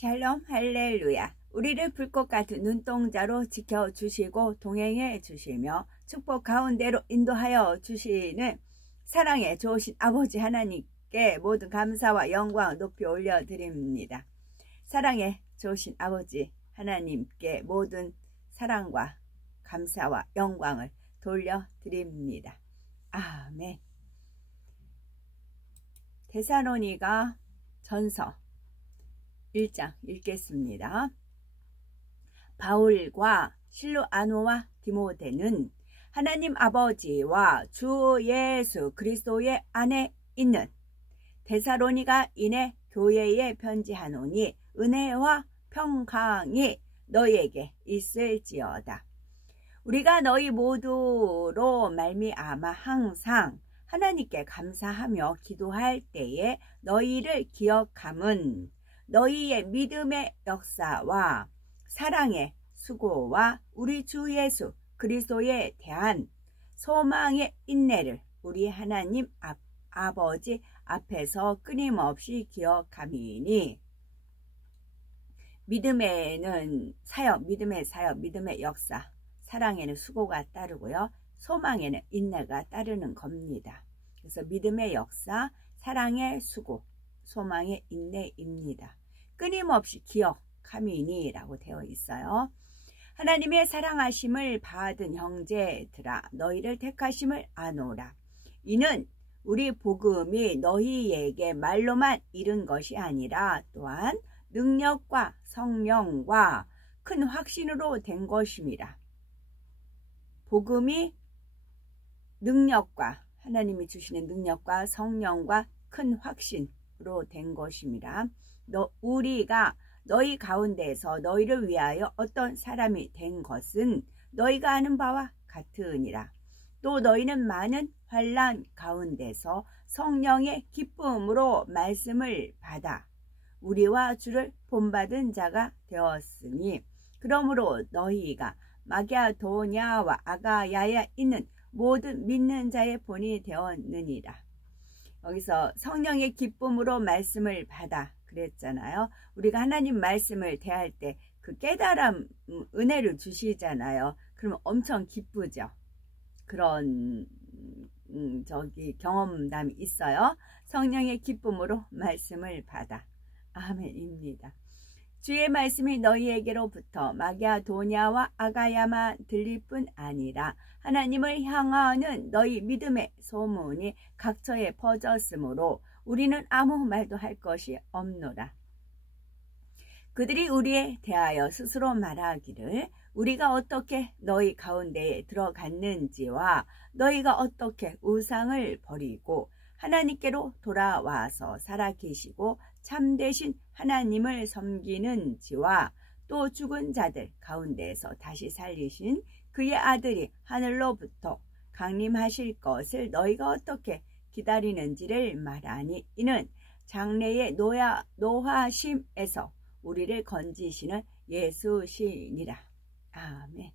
샬롬 할렐루야. 우리를 불꽃 같은 눈동자로 지켜주시고 동행해 주시며 축복 가운데로 인도하여 주시는 사랑의 좋으신 아버지 하나님께 모든 감사와 영광 높이 올려드립니다. 사랑의 좋으신 아버지 하나님께 모든 사랑과 감사와 영광을 돌려드립니다. 아멘. 데살로니가 전서 1장 읽겠습니다. 바울과 실로아노와 디모데는 하나님 아버지와 주 예수 그리스도의 안에 있는 데살로니가인의 교회에 편지하노니 은혜와 평강이 너희에게 있을지어다. 우리가 너희 모두로 말미암아 항상 하나님께 감사하며 기도할 때에 너희를 기억함은 너희의 믿음의 역사와 사랑의 수고와 우리 주 예수 그리스도에 대한 소망의 인내를 우리 하나님 아버지 앞에서 끊임없이 기억함이니 믿음에는 사역, 믿음의 사역, 믿음의 역사, 사랑에는 수고가 따르고요. 소망에는 인내가 따르는 겁니다. 그래서 믿음의 역사, 사랑의 수고, 소망의 인내입니다. 끊임없이 기억함이니 라고 되어 있어요. 하나님의 사랑하심을 받은 형제들아 너희를 택하심을 아노라. 이는 우리 복음이 너희에게 말로만 이른 것이 아니라 또한 능력과 성령과 큰 확신으로 된 것임이라. 복음이 능력과 하나님이 주시는 능력과 성령과 큰 확신으로 된 것임이라. 우리가 너희 가운데서 너희를 위하여 어떤 사람이 된 것은 너희가 아는 바와 같으니라. 또 너희는 많은 환난 가운데서 성령의 기쁨으로 말씀을 받아 우리와 주를 본받은 자가 되었으니 그러므로 너희가 마게도냐와 아가야에 있는 모든 믿는 자의 본이 되었느니라. 여기서 성령의 기쁨으로 말씀을 받아 그랬잖아요. 우리가 하나님 말씀을 대할 때 그 깨달음 은혜를 주시잖아요. 그러면 엄청 기쁘죠. 그런 경험담이 있어요. 성령의 기쁨으로 말씀을 받아. 아멘입니다. 주의 말씀이 너희에게로부터 마게도냐와 아가야만 들릴 뿐 아니라 하나님을 향하는 너희 믿음의 소문이 각처에 퍼졌으므로 우리는 아무 말도 할 것이 없노라. 그들이 우리에 대하여 스스로 말하기를 우리가 어떻게 너희 가운데에 들어갔는지와 너희가 어떻게 우상을 버리고 하나님께로 돌아와서 살아계시고 참되신 하나님을 섬기는지와 또 죽은 자들 가운데에서 다시 살리신 그의 아들이 하늘로부터 강림하실 것을 너희가 어떻게 기다리는지를 말하니 이는 장래의 노하심에서 우리를 건지시는 예수시니라. 아멘.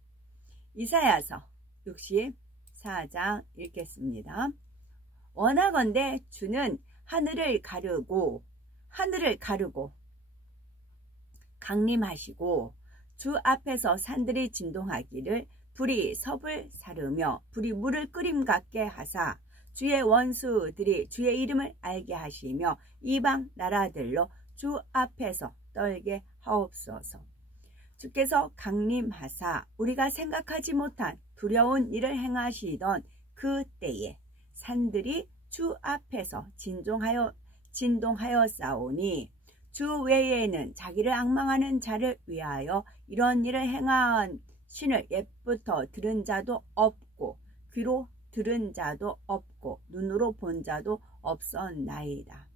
이사야서 64장 읽겠습니다. 원하건대 주는 하늘을 가르고 강림하시고 주 앞에서 산들이 진동하기를 불이 섭을 사르며 불이 물을 끓임 같게 하사 주의 원수들이 주의 이름을 알게 하시며 이방 나라들로 주 앞에서 떨게 하옵소서. 주께서 강림하사 우리가 생각하지 못한 두려운 일을 행하시던 그 때에 산들이 주 앞에서 진동하여 싸우니 주 외에는 자기를 앙망하는 자를 위하여 이런 일을 행한 신을 옛부터 들은 자도 없고 귀로 들은 자도 없고 눈으로 본 자도 없었나이다.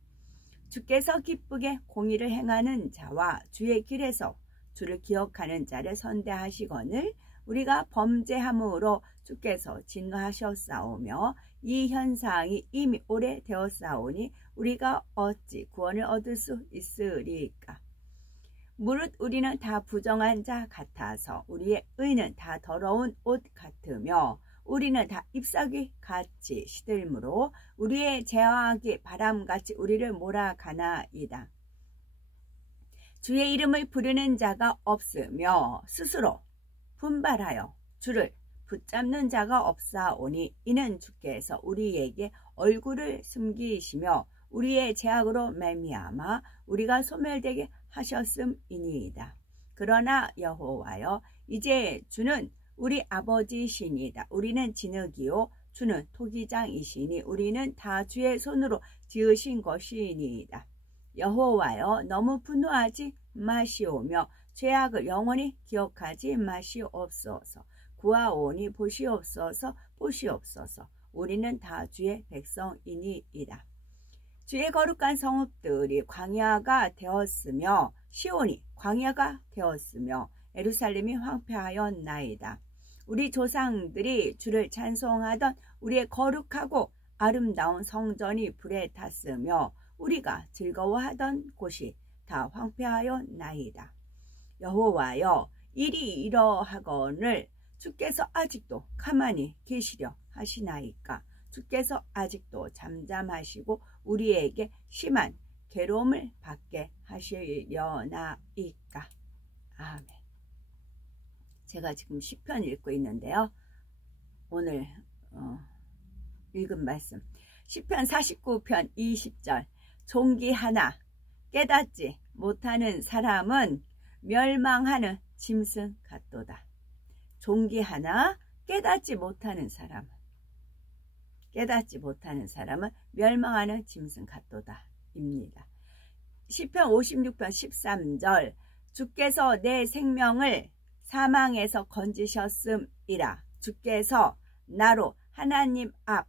주께서 기쁘게 공의를 행하는 자와 주의 길에서 주를 기억하는 자를 선대하시거늘 우리가 범죄함으로 주께서 진노하셨사오며 이 현상이 이미 오래되었사오니 우리가 어찌 구원을 얻을 수 있으리까. 무릇 우리는 다 부정한 자 같아서 우리의 의는 다 더러운 옷 같으며 우리는 다 잎사귀 같이 시들므로 우리의 죄악이 바람같이 우리를 몰아가나이다. 주의 이름을 부르는 자가 없으며 스스로 분발하여 주를 붙잡는 자가 없사오니 이는 주께서 우리에게 얼굴을 숨기시며 우리의 죄악으로 말미암아 우리가 소멸되게 하셨음이니이다. 그러나 여호와여, 이제 주는 우리 아버지시니이다. 우리는 진흙이요 주는 토기장이시니 우리는 다 주의 손으로 지으신 것이니이다. 여호와여, 너무 분노하지 마시오며 죄악을 영원히 기억하지 마시옵소서. 구하오니 보시옵소서, 보시옵소서. 우리는 다 주의 백성이니이다. 주의 거룩한 성읍들이 광야가 되었으며 시온이 광야가 되었으며 예루살렘이 황폐하였나이다. 우리 조상들이 주를 찬송하던 우리의 거룩하고 아름다운 성전이 불에 탔으며 우리가 즐거워하던 곳이 다 황폐하였나이다. 여호와여, 일이 이러하거늘 주께서 아직도 가만히 계시려 하시나이까? 주께서 아직도 잠잠하시고 우리에게 심한 괴로움을 받게 하시려나이까? 아멘. 제가 지금 시편 읽고 있는데요. 오늘 읽은 말씀 시편 49편 20절. 종기 하나 깨닫지 못하는 사람은 멸망하는 짐승 같도다. 종기 하나 깨닫지 못하는 사람은 멸망하는 짐승 같도다 입니다. 시편 56편 13절. 주께서 내 생명을 사망에서 건지셨음이라. 주께서 나로 하나님 앞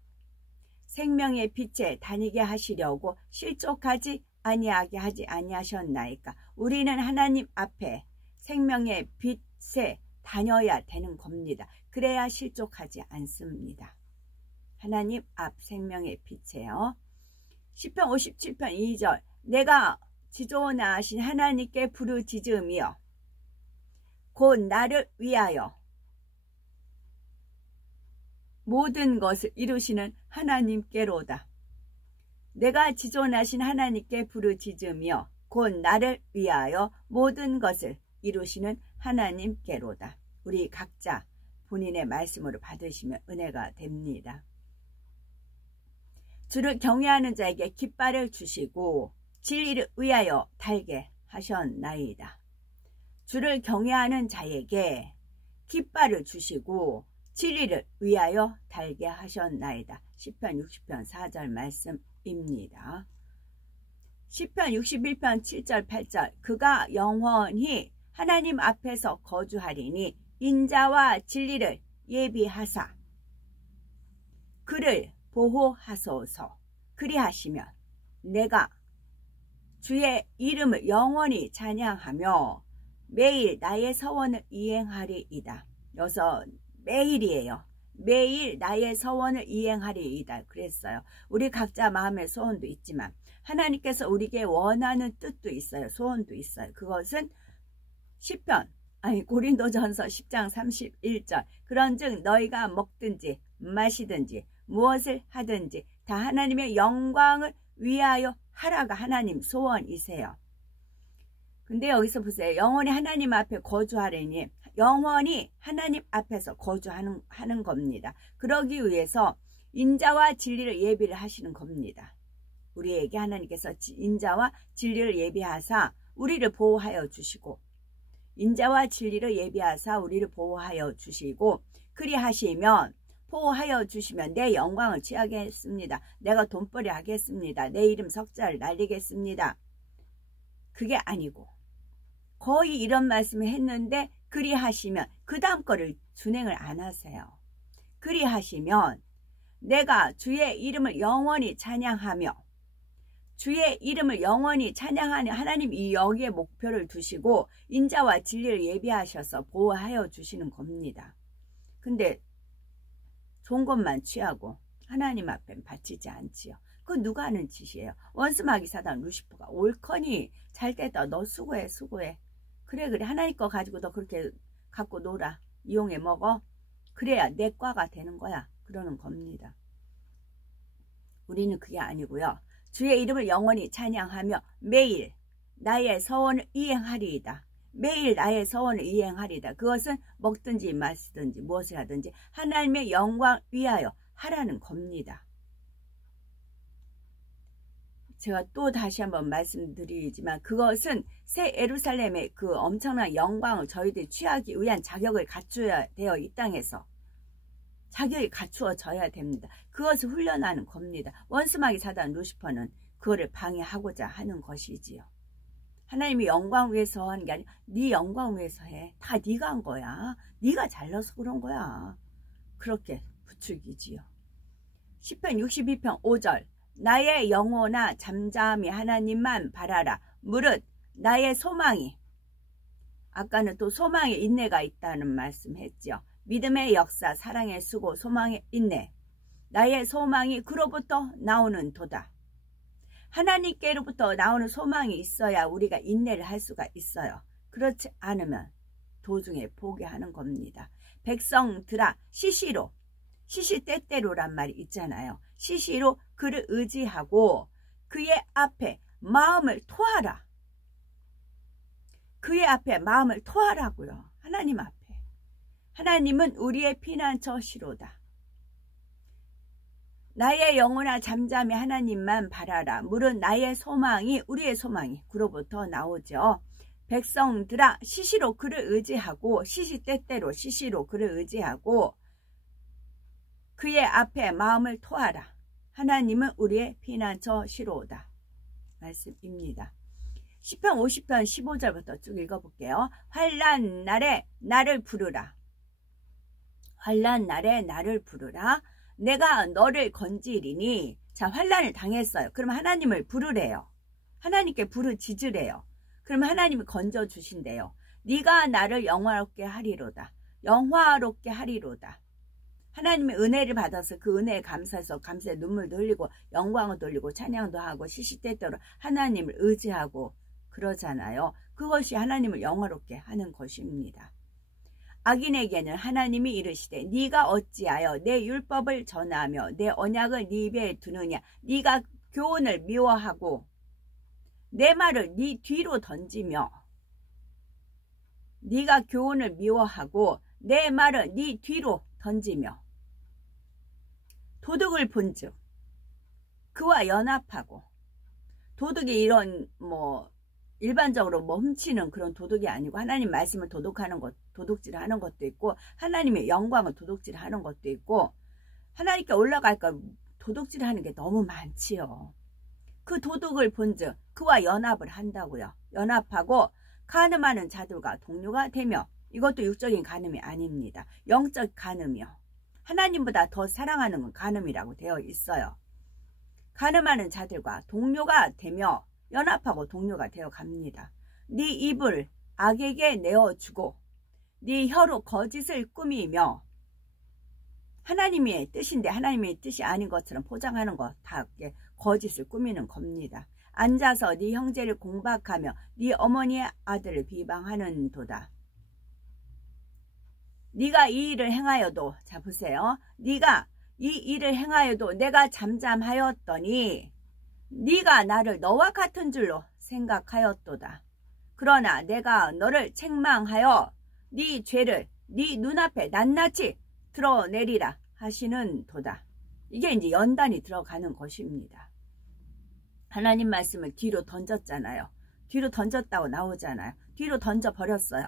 생명의 빛에 다니게 하시려고 실족하지 아니하게 하지 아니하셨나이까? 우리는 하나님 앞에 생명의 빛에 다녀야 되는 겁니다. 그래야 실족하지 않습니다. 하나님 앞 생명의 빛에요. 시편 57편 2절. 내가 지존하신 하나님께 부르짖으며 곧 나를 위하여 모든 것을 이루시는 하나님께로다. 내가 지존하신 하나님께 부르짖으며 곧 나를 위하여 모든 것을 이루시는 하나님께로다. 우리 각자 본인의 말씀으로 받으시면 은혜가 됩니다. 주를 경외하는 자에게 깃발을 주시고 진리를 위하여 달게 하셨나이다. 주를 경외하는 자에게 깃발을 주시고 진리를 위하여 달게 하셨나이다. 시편 60편 4절 말씀입니다. 시편 61편 7절 8절. 그가 영원히 하나님 앞에서 거주하리니 인자와 진리를 예비하사 그를 보호하소서. 그리하시면 내가 주의 이름을 영원히 찬양하며 매일 나의 서원을 이행하리이다. 여기서 매일이에요. 매일 나의 서원을 이행하리이다 그랬어요. 우리 각자 마음의 소원도 있지만 하나님께서 우리에게 원하는 뜻도 있어요. 소원도 있어요. 그것은 고린도전서 10장 31절. 그런즉 너희가 먹든지 마시든지 무엇을 하든지 다 하나님의 영광을 위하여 하라가 하나님 소원이세요. 근데 여기서 보세요. 영원히 하나님 앞에 거주하려니 영원히 하나님 앞에서 거주하는 겁니다. 그러기 위해서 인자와 진리를 예비를 하시는 겁니다. 우리에게 하나님께서 인자와 진리를 예비하사 우리를 보호하여 주시고 인자와 진리를 예비하사 우리를 보호하여 주시고 그리하시면 보호하여 주시면 내 영광을 취하겠습니다. 내가 돈벌이 하겠습니다. 내 이름 석자를 날리겠습니다. 그게 아니고 거의 이런 말씀을 했는데 그리하시면 그 다음 거를 준행을 안 하세요. 그리하시면 내가 주의 이름을 영원히 찬양하며 주의 이름을 영원히 찬양하는 하나님 여기에 목표를 두시고 인자와 진리를 예비하셔서 보호하여 주시는 겁니다. 근데 좋은 것만 취하고 하나님 앞엔 바치지 않지요. 그건 누가 하는 짓이에요. 원수마귀 사단 루시퍼가 옳거니 잘됐다. 너 수고해. 그래 하나님 거 가지고 너 그렇게 갖고 놀아. 이용해 먹어. 그래야 내 과가 되는 거야. 그러는 겁니다. 우리는 그게 아니고요. 주의 이름을 영원히 찬양하며 매일 나의 서원을 이행하리이다. 매일 나의 서원을 이행하리이다. 그것은 먹든지 마시든지 무엇을 하든지 하나님의 영광 위하여 하라는 겁니다. 제가 또 다시 한번 말씀드리지만 그것은 새 예루살렘의 그 엄청난 영광을 저희들이 취하기 위한 자격을 갖춰야 돼요. 이 땅에서. 자격이 갖추어져야 됩니다. 그것을 훈련하는 겁니다. 원수마귀 사단 루시퍼는 그거를 방해하고자 하는 것이지요. 하나님이 영광 위해서 하는 게 아니라 네 영광 위해서 해. 다 네가 한 거야. 네가 잘나서 그런 거야. 그렇게 부추기지요. 시편 62편 5절 나의 영혼아 잠잠히 하나님만 바라라. 무릇 나의 소망이 아까는 또 소망에 인내가 있다는 말씀했죠. 믿음의 역사, 사랑의 수고, 소망의 인내. 나의 소망이 그로부터 나오는 도다. 하나님께로부터 나오는 소망이 있어야 우리가 인내를 할 수가 있어요. 그렇지 않으면 도중에 포기하는 겁니다. 백성들아 시시로, 시시때때로란 말이 있잖아요. 시시로 그를 의지하고 그의 앞에 마음을 토하라. 그의 앞에 마음을 토하라고요. 하나님 앞에. 하나님은 우리의 피난처시로다. 나의 영혼아 잠잠히 하나님만 바라라. 물은 나의 소망이 우리의 소망이 그로부터 나오죠. 백성들아 시시로 그를 의지하고 시시때때로 시시로 그를 의지하고 그의 앞에 마음을 토하라. 하나님은 우리의 피난처시로다. 말씀입니다. 시편 50편 15절부터 쭉 읽어볼게요. 환난 날에 나를 부르라. 환난 날에 나를 부르라. 내가 너를 건지리니. 자, 환난을 당했어요. 그럼 하나님을 부르래요. 하나님께 부르짖으래요. 그럼 하나님이 건져주신대요. 네가 나를 영화롭게 하리로다. 영화롭게 하리로다. 하나님의 은혜를 받아서 그 은혜에 감사해서 감사의 눈물도 흘리고 영광을 돌리고 찬양도 하고 시시때때로 하나님을 의지하고 그러잖아요. 그것이 하나님을 영화롭게 하는 것입니다. 악인에게는 하나님이 이르시되 네가 어찌하여 내 율법을 전하며 내 언약을 네 입에 두느냐. 네가 교훈을 미워하고 내 말을 네 뒤로 던지며 네가 교훈을 미워하고 내 말을 네 뒤로 던지며 도둑을 본즉 그와 연합하고 도둑이 이런 일반적으로 훔치는 그런 도둑이 아니고 하나님 말씀을 도둑질하는 것도 있고 하나님의 영광을 도둑질하는 것도 있고 하나님께 올라갈까 도둑질하는 게 너무 많지요. 그 도둑을 본즉 그와 연합을 한다고요. 연합하고 간음하는 자들과 동료가 되며 이것도 육적인 간음이 아닙니다. 영적 간음이요. 하나님보다 더 사랑하는 건 간음이라고 되어 있어요. 간음하는 자들과 동료가 되며 연합하고 동료가 되어 갑니다. 네 입을 악에게 내어주고 네 혀로 거짓을 꾸미며 하나님의 뜻인데 하나님의 뜻이 아닌 것처럼 포장하는 거 다 거짓을 꾸미는 겁니다. 앉아서 네 형제를 공박하며 네 어머니의 아들을 비방하는 도다. 네가 이 일을 행하여도 자 보세요. 네가 이 일을 행하여도 내가 잠잠하였더니 네가 나를 너와 같은 줄로 생각하였도다. 그러나 내가 너를 책망하여 네 죄를 네 눈앞에 낱낱이 드러내리라 하시는 도다. 이게 이제 연단이 들어가는 것입니다. 하나님 말씀을 뒤로 던졌잖아요. 뒤로 던졌다고 나오잖아요. 뒤로 던져버렸어요.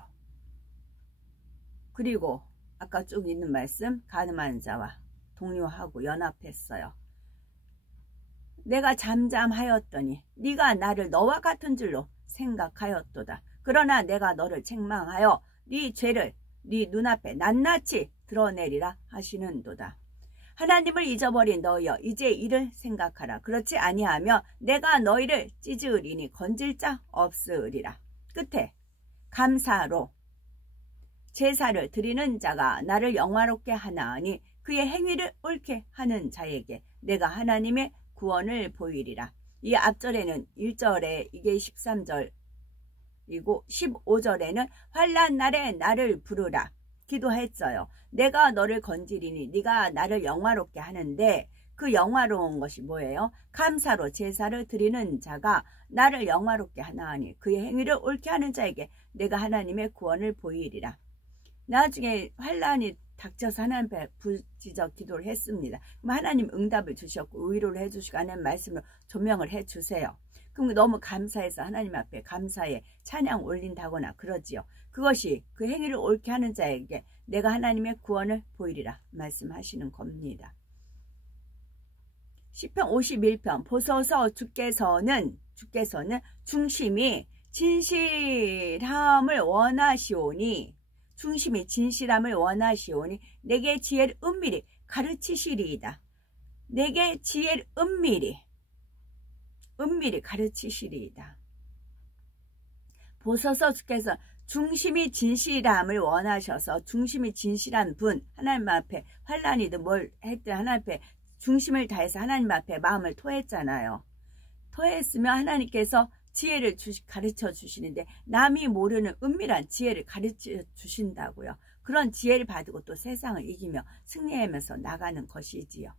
그리고 아까 쭉 있는 말씀 간음하는 자와 동료하고 연합했어요. 내가 잠잠하였더니 네가 나를 너와 같은 줄로 생각하였도다. 그러나 내가 너를 책망하여 네 죄를 네 눈앞에 낱낱이 드러내리라 하시는도다. 하나님을 잊어버린 너희여 이제 이를 생각하라. 그렇지 아니하며 내가 너희를 찢으리니 건질 자 없으리라. 끝에 감사로 제사를 드리는 자가 나를 영화롭게 하나니 그의 행위를 옳게 하는 자에게 내가 하나님의 구원을 보이리라. 이 앞절에는 1절에 이게 13절이고 15절에는 환난 날에 나를 부르라 기도했어요. 내가 너를 건지리니 네가 나를 영화롭게 하는데 그 영화로운 것이 뭐예요? 감사로 제사를 드리는 자가 나를 영화롭게 하나니 그의 행위를 옳게 하는 자에게 내가 하나님의 구원을 보이리라. 나중에 환란이 닥쳐서 하나님 앞에 부지적 기도를 했습니다. 그럼 하나님 응답을 주셨고 위로를 해주시고 하는 말씀으로 조명을 해주세요. 그럼 너무 감사해서 하나님 앞에 감사의 찬양 올린다거나 그러지요. 그것이 그 행위를 옳게 하는 자에게 내가 하나님의 구원을 보이리라 말씀하시는 겁니다. 시편 51편 보소서 주께서는 중심이 진실함을 원하시오니 내게 지혜를 은밀히 가르치시리이다. 내게 지혜를 은밀히 가르치시리이다. 보소서 주께서 중심이 진실함을 원하셔서 중심이 진실한 분 하나님 앞에 환란이든 뭘 했든 하나님 앞에 중심을 다해서 하나님 앞에 마음을 토했잖아요. 토했으면 하나님께서 지혜를 가르쳐 주시는데 남이 모르는 은밀한 지혜를 가르쳐 주신다고요. 그런 지혜를 받고 또 세상을 이기며 승리하면서 나가는 것이지요.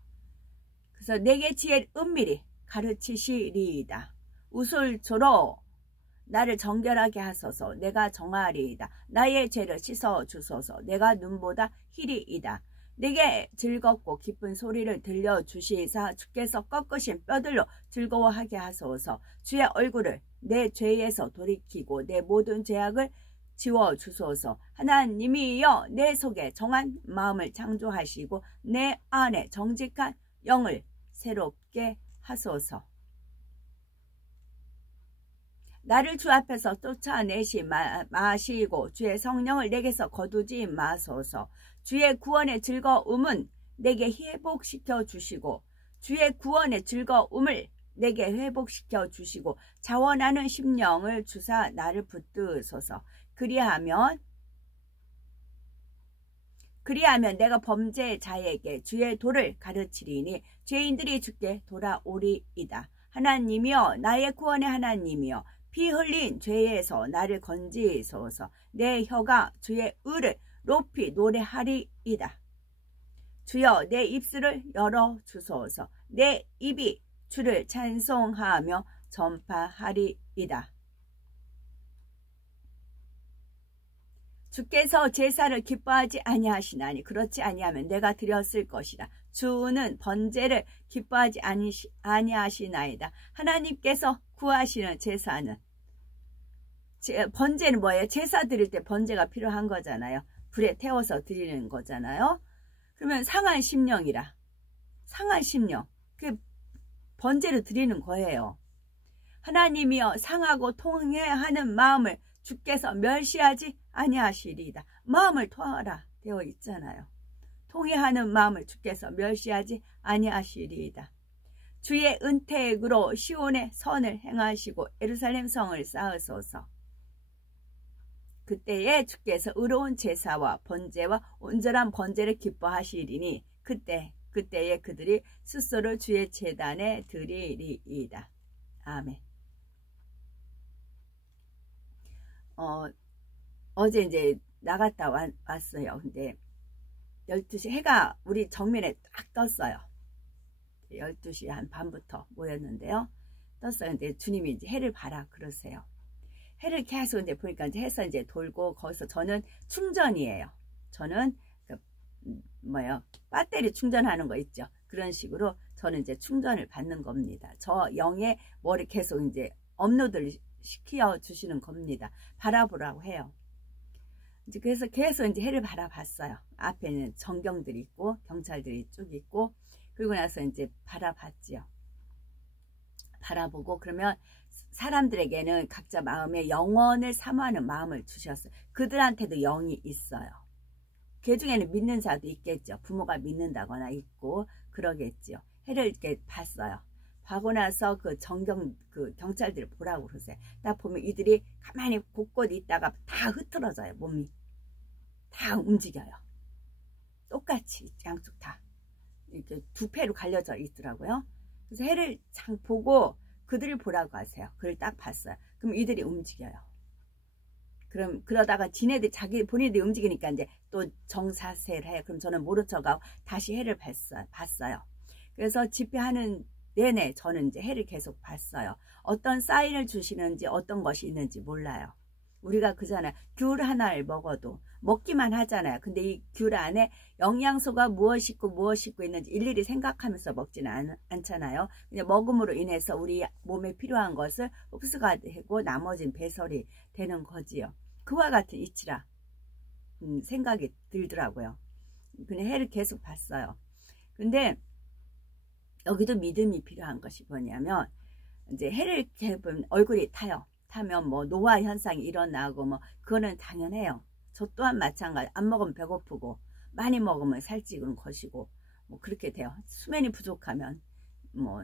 그래서 내게 지혜를 은밀히 가르치시리이다. 우솔초로 나를 정결하게 하소서. 내가 정하리이다. 나의 죄를 씻어 주소서. 내가 눈보다 희리이다. 내게 즐겁고 기쁜 소리를 들려주시사 주께서 꺾으신 뼈들로 즐거워하게 하소서. 주의 얼굴을 내 죄에서 돌이키고 내 모든 죄악을 지워주소서. 하나님이여 내 속에 정한 마음을 창조하시고 내 안에 정직한 영을 새롭게 하소서. 나를 주 앞에서 쫓아내시 마시고 주의 성령을 내게서 거두지 마소서. 주의 구원의 즐거움은 내게 회복시켜 주시고 주의 구원의 즐거움을 내게 회복시켜 주시고 자원하는 심령을 주사 나를 붙드소서. 그리하면 내가 범죄자에게 주의 도를 가르치리니 죄인들이 주께 돌아오리이다. 하나님이여 나의 구원의 하나님이여 피 흘린 죄에서 나를 건지소서. 내 혀가 주의 의를 높이 노래하리이다. 주여 내 입술을 열어주소서. 내 입이 주를 찬송하며 전파하리이다. 주께서 제사를 기뻐하지 아니하시나니 그렇지 아니하면 내가 드렸을 것이라. 주는 번제를 기뻐하지 아니하시나이다. 하나님께서 구하시는 제사는 번제는 뭐예요? 제사 드릴 때 번제가 필요한 거잖아요. 불에 태워서 드리는 거잖아요. 그러면 상한 심령이라. 상한 심령. 그게 번제를 드리는 거예요. 하나님이여 상하고 통회하는 마음을 주께서 멸시하지 아니하시리이다. 마음을 토하라 되어 있잖아요. 통회하는 마음을 주께서 멸시하지 아니하시리이다. 주의 은택으로 시온의 선을 행하시고 예루살렘 성을 쌓으소서. 그때에 주께서 의로운 제사와 번제와 온전한 번제를 기뻐하시리니 그때에 그들이 숫소를 주의 제단에 드리리이다. 아멘. 어제 이제 나갔다 왔어요. 근데 12시 해가 우리 정면에 딱 떴어요. 12시 한 반부터 모였는데요. 떴어요. 근데 주님이 이제 해를 봐라 그러세요. 해를 계속 이제 보니까 이제 해서 이제 돌고 거기서 저는 충전이에요. 저는 배터리 충전하는 거 있죠. 그런 식으로 저는 이제 충전을 받는 겁니다. 저 영의 머리 계속 이제 업로드를 시켜 주시는 겁니다. 바라보라고 해요. 이제 그래서 계속 이제 해를 바라봤어요. 앞에는 정경들이 있고 경찰들이 쭉 있고 그리고 나서 이제 바라봤지요. 바라보고 그러면 사람들에게는 각자 마음에 영원을 사모하는 마음을 주셨어요. 그들한테도 영이 있어요. 그 중에는 믿는 자도 있겠죠. 부모가 믿는다거나 있고 그러겠죠. 해를 이렇게 봤어요. 하고 나서 그 경찰들을 보라고 그러세요. 딱 보면 이들이 가만히 곳곳 있다가 다 흐트러져요. 몸이 다 움직여요. 똑같이 양쪽 다 이렇게 두 패로 갈려져 있더라고요. 그래서 해를 장 보고 그들을 보라고 하세요. 그걸 딱 봤어요. 그럼 이들이 움직여요. 그러다가 본인들이 움직이니까 이제 또 정사세를 해요. 그럼 저는 모른 척하고 다시 해를 봤어요. 그래서 집회하는 내내 저는 이제 해를 계속 봤어요. 어떤 사인을 주시는지 어떤 것이 있는지 몰라요. 우리가 그잖아요. 귤 하나를 먹어도 먹기만 하잖아요. 근데 이 귤 안에 영양소가 무엇이 있고 있는지 일일이 생각하면서 먹지는 않잖아요. 그냥 먹음으로 인해서 우리 몸에 필요한 것을 흡수가 되고 나머지는 배설이 되는 거지요. 그와 같은 이치라 생각이 들더라고요. 그냥 해를 계속 봤어요. 근데 여기도 믿음이 필요한 것이 뭐냐면 이제 해를 이렇게 보면 얼굴이 타요. 타면 뭐 노화 현상이 일어나고 뭐 그거는 당연해요. 저 또한 마찬가지. 안 먹으면 배고프고 많이 먹으면 살찌는 것이고 뭐 그렇게 돼요. 수면이 부족하면 뭐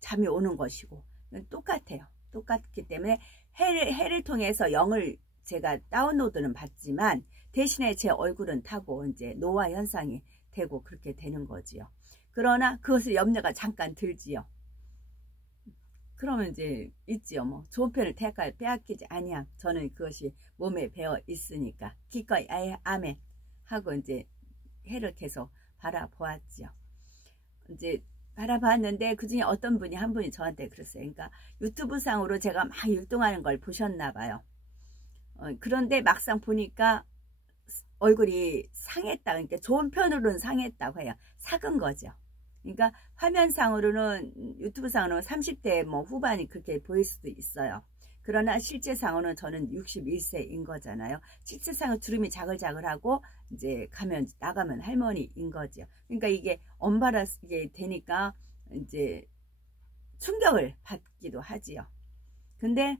잠이 오는 것이고 똑같아요. 똑같기 때문에 해를 통해서 영을 제가 다운로드는 받지만 대신에 제 얼굴은 타고 이제 노화 현상이 되고 그렇게 되는 거지요. 그러나 그것을 염려가 잠깐 들지요. 그러면 이제 있지요. 뭐 좋은 편을 택하여 빼앗기지 아니함. 저는 그것이 몸에 배어 있으니까 기꺼이 아멘 하고 이제 해를 계속 바라보았지요. 이제 바라봤는데 그중에 어떤 분이 한 분이 저한테 그랬어요. 그러니까 유튜브 상으로 제가 막 율동하는 걸 보셨나 봐요. 그런데 막상 보니까 얼굴이 상했다. 그러니까 좋은 편으로는 상했다고 해요. 삭은 거죠. 그러니까 화면상으로는 유튜브상으로는 30대 뭐 후반이 그렇게 보일 수도 있어요. 그러나 실제상으로는 저는 61세인 거잖아요. 실제상으로 주름이 자글자글하고 이제 나가면 할머니인 거죠. 그러니까 이게 엄발하게 되니까 이제 충격을 받기도 하지요. 근데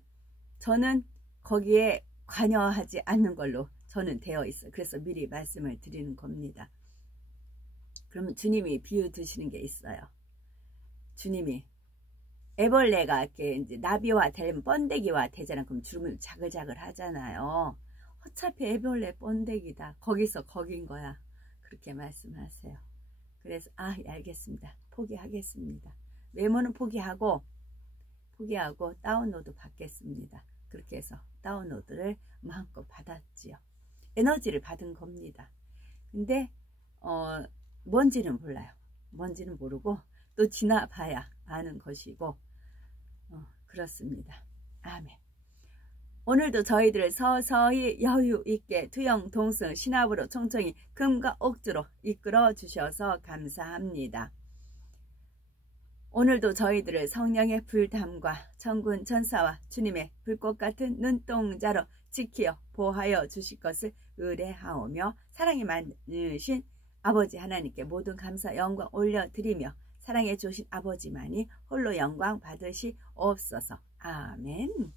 저는 거기에 관여하지 않는 걸로 저는 되어 있어요. 그래서 미리 말씀을 드리는 겁니다. 그러면 주님이 비유 드시는 게 있어요. 주님이 애벌레가 이렇게 이제 나비화 되면 번데기화 되잖아. 그럼 주름을 자글자글 하잖아요. 어차피 애벌레 번데기다. 거기서 거긴 거야. 그렇게 말씀하세요. 그래서 알겠습니다. 포기하겠습니다. 외모는 포기하고 다운로드 받겠습니다. 그렇게 해서 다운로드를 마음껏 받았지요. 에너지를 받은 겁니다. 근데 뭔지는 몰라요. 뭔지는 모르고 또 지나봐야 아는 것이고 그렇습니다. 아멘. 오늘도 저희들을 서서히 여유 있게 투영 동승 신압으로 총총히 금과 옥주로 이끌어 주셔서 감사합니다. 오늘도 저희들을 성령의 불담과 천군 천사와 주님의 불꽃 같은 눈동자로 지키어 보하여 주실 것을 의뢰하오며 사랑이 많으신 아버지 하나님께 모든 감사 영광 올려드리며 사랑해 주신 아버지만이 홀로 영광 받으시옵소서. 아멘.